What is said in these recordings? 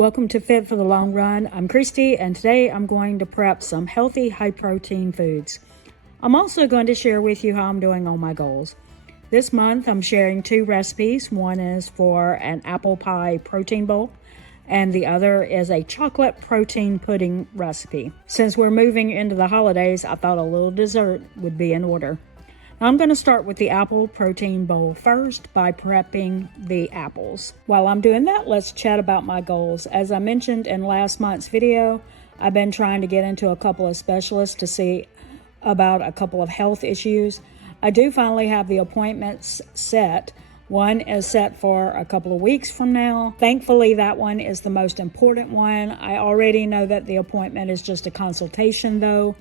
Welcome to Fit for the Long Run. I'm Christy, and today I'm going to prep some healthy, high-protein foods. I'm also going to share with you how I'm doing on my goals. This month, I'm sharing two recipes. One is for an apple pie protein bowl, and the other is a chocolate protein pudding recipe. Since we're moving into the holidays, I thought a little dessert would be in order. I'm going to start with the apple protein bowl first by prepping the apples. While I'm doing that, let's chat about my goals. As I mentioned in last month's video, I've been trying to get into a couple of specialists to see about a couple of health issues. I do finally have the appointments set. One is set for a couple of weeks from now. Thankfully, that one is the most important one. I already know that the appointment is just a consultation though,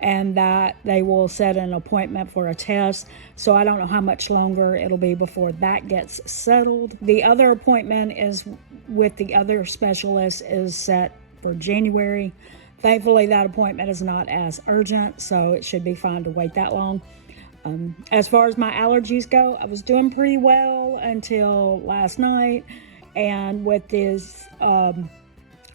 and that they will set an appointment for a test. So I don't know how much longer it'll be before that gets settled. The other appointment is with the other specialist is set for January. Thankfully, that appointment is not as urgent, so it should be fine to wait that long. As far as my allergies go, I was doing pretty well until last night. And with this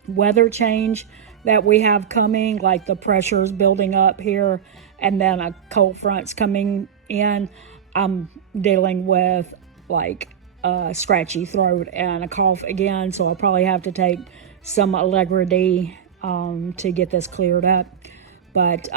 weather change that we have coming, like the pressure's building up here and then a cold front's coming in, I'm dealing with like a scratchy throat and a cough again, so I'll probably have to take some Allegra D to get this cleared up. But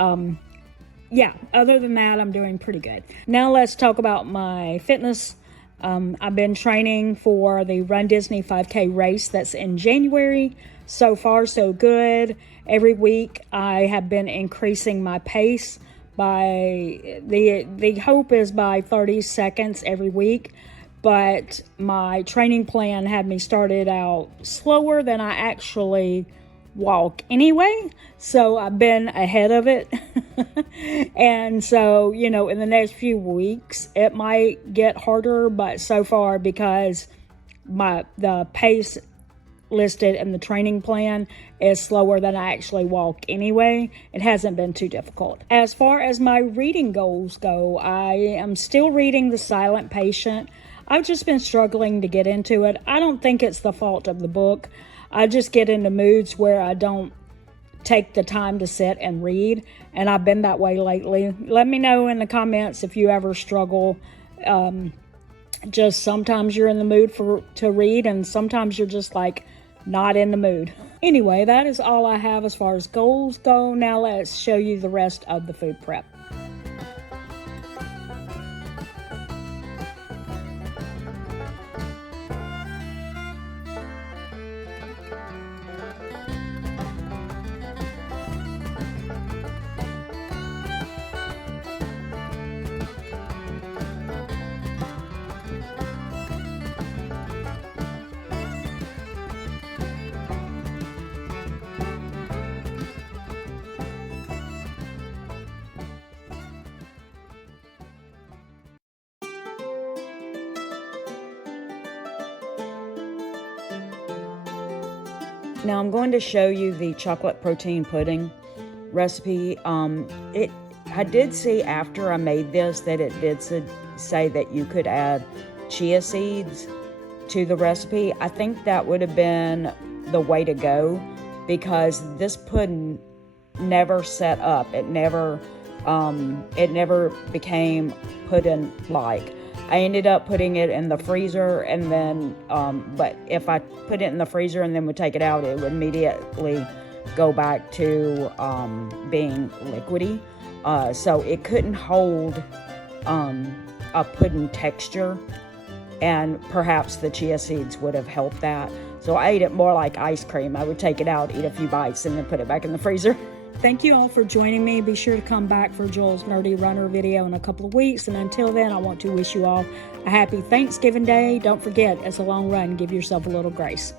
yeah, other than that, I'm doing pretty good. Now let's talk about my fitness. I've been training for the Run Disney 5K race that's in January. So far, so good. Every week, I have been increasing my pace by, the hope is by 30 seconds every week. But my training plan had me started out slower than I actually walk anyway. So I've been ahead of it. And so, you know, in the next few weeks, it might get harder, but so far, because the pace listed in the training plan is slower than I actually walk anyway, it hasn't been too difficult. As far as my reading goals go, I am still reading The Silent Patient. I've just been struggling to get into it. I don't think it's the fault of the book. I just get into moods where I don't take the time to sit and read, and I've been that way lately. Let me know in the comments if you ever struggle. Just sometimes you're in the mood to read, and sometimes you're just like not in the mood. Anyway, that is all I have as far as goals go. Now let's show you the rest of the food prep. Now I'm going to show you the chocolate protein pudding recipe. I did see after I made this that it did say that you could add chia seeds to the recipe. I think that would have been the way to go, because this pudding never set up. It never became pudding-like. I ended up putting it in the freezer, and then, but if I put it in the freezer and then would take it out, it would immediately go back to being liquidy. So it couldn't hold a pudding texture, and perhaps the chia seeds would have helped that. So I ate it more like ice cream. I would take it out, eat a few bites, and then put it back in the freezer. Thank you all for joining me. Be sure to come back for Joel's Nerdy Runner video in a couple of weeks. And until then, I want to wish you all a happy Thanksgiving Day. Don't forget, it's a long run. Give yourself a little grace.